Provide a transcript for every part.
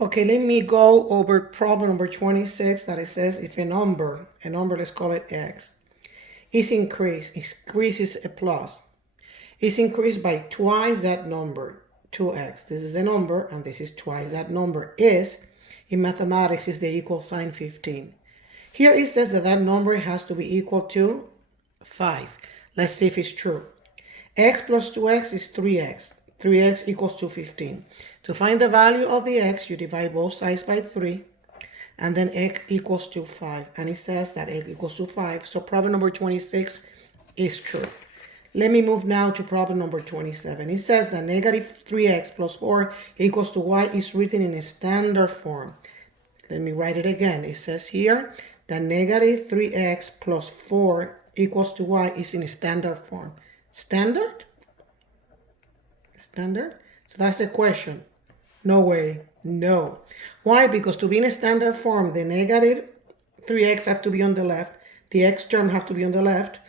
Okay, let me go over problem number 26 that it says if a number, let's call it x, is increases a plus, is increased by twice that number, 2x. This is a number and this is twice that number is, in mathematics, is the equal sign 15. Here it says that that number has to be equal to 5. Let's see if it's true. X plus 2x is 3x. 3x equals to 15. To find the value of the x, you divide both sides by 3, and then x equals to 5. And it says that x equals to 5. So problem number 26 is true. Let me move now to problem number 27. It says that negative 3x plus 4 equals to y is written in a standard form. Let me write it again. It says here that negative 3x plus 4 equals to y is in a standard form. Standard? Standard? So that's the question. No way. No. Why? Because to be in a standard form, the negative 3x have to be on the left. The x term have to be on the left.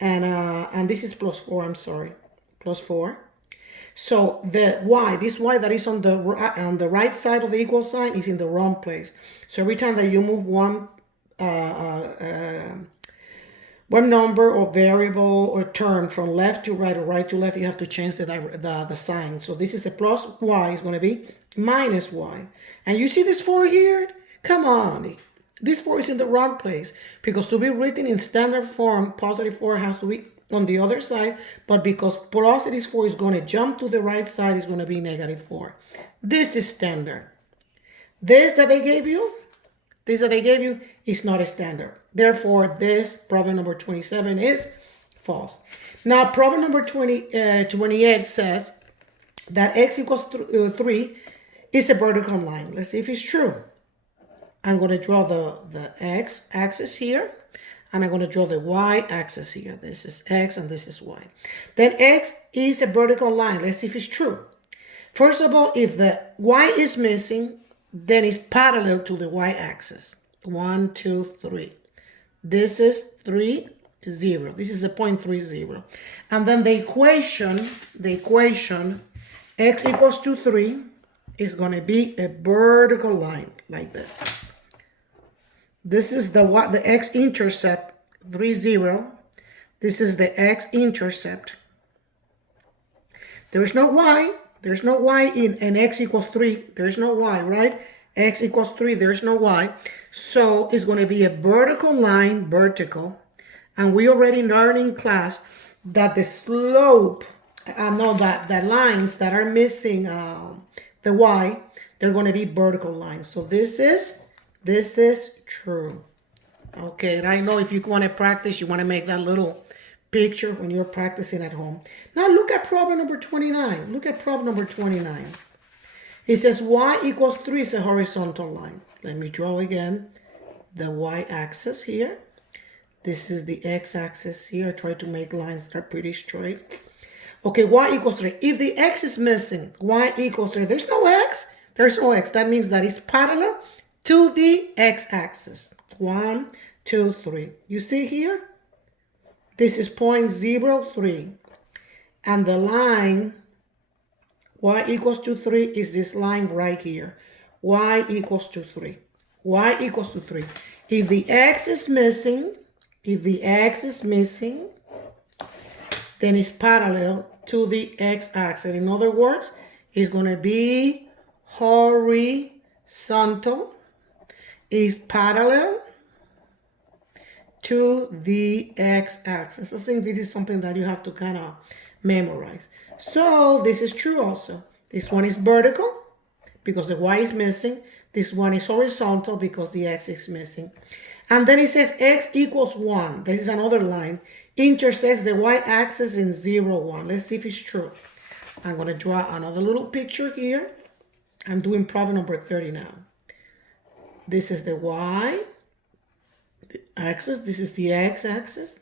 And this is plus 4, I'm sorry. Plus 4. So the y, this y that is on the right side of the equal sign is in the wrong place. So every time that you move one number or variable or term from left to right or right to left, you have to change the sign. So this is a plus y is going to be minus y. And you see this 4 here? Come on. This 4 is in the wrong place because to be written in standard form, positive 4 has to be on the other side, but because positive 4 is going to jump to the right side, it's going to be negative 4. This is standard. This that they gave you is not a standard. Therefore, this problem number 27 is false. Now, problem number 28 says that x equals 3 is a vertical line. Let's see if it's true. I'm going to draw the x-axis here, and I'm going to draw the y-axis here. This is x and this is y. Then x is a vertical line. Let's see if it's true. First of all, if the y is missing, then it's parallel to the y-axis. 1, 2, 3. This is 3, 0. This is a point 3, 0. And then the equation x equals to 3 is going to be a vertical line like this. This is the x-intercept, 3, 0. This is the x-intercept. There is no y. There's no y in x equals 3. There's no y, right? X equals 3. There's no y. So it's going to be a vertical line, vertical. And we already learned in class that the slope, that lines that are missing the y, they're going to be vertical lines. So this is true. Okay, and I know if you want to practice, you want to make that little picture when you're practicing at home. Now look at problem number 29. Look at problem number 29. It says y equals 3 is a horizontal line. Let me draw again the y-axis here. This is the x-axis here. I try to make lines that are pretty straight. Okay, y equals 3. If the x is missing, y equals 3. There's no x. There's no x. That means that it's parallel to the x-axis. 1, 2, 3. You see here? This is 0.03. And the line y equals to 3 is this line right here. Y equals to 3. Y equals to 3. If the x is missing, then it's parallel to the x-axis. In other words, it's going to be horizontal, is parallel to the x-axis. I think this is something that you have to kind of memorize. So this is true also. This one is vertical because the y is missing. This one is horizontal because the x is missing. And then it says x equals 1. This is another line. Intersects the y-axis in 0, 1. Let's see if it's true. I'm going to draw another little picture here. I'm doing problem number 30 now. This is the y-axis. This is the x-axis.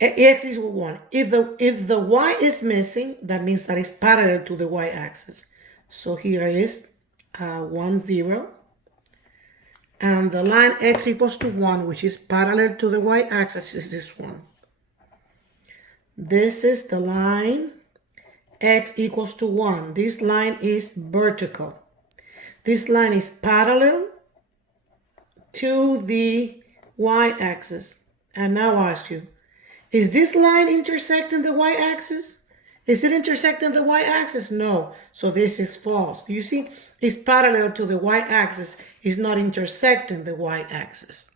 X is 1. If the y is missing, that means that it's parallel to the y-axis. So here is 1, 0. And the line x equals to 1, which is parallel to the y-axis, is this one. This is the line x equals to 1. This line is vertical. This line is parallel to the y-axis. And now I ask you, is this line intersecting the y-axis? Is it intersecting the y-axis? No. So this is false. You see, it's parallel to the y-axis. It's not intersecting the y-axis.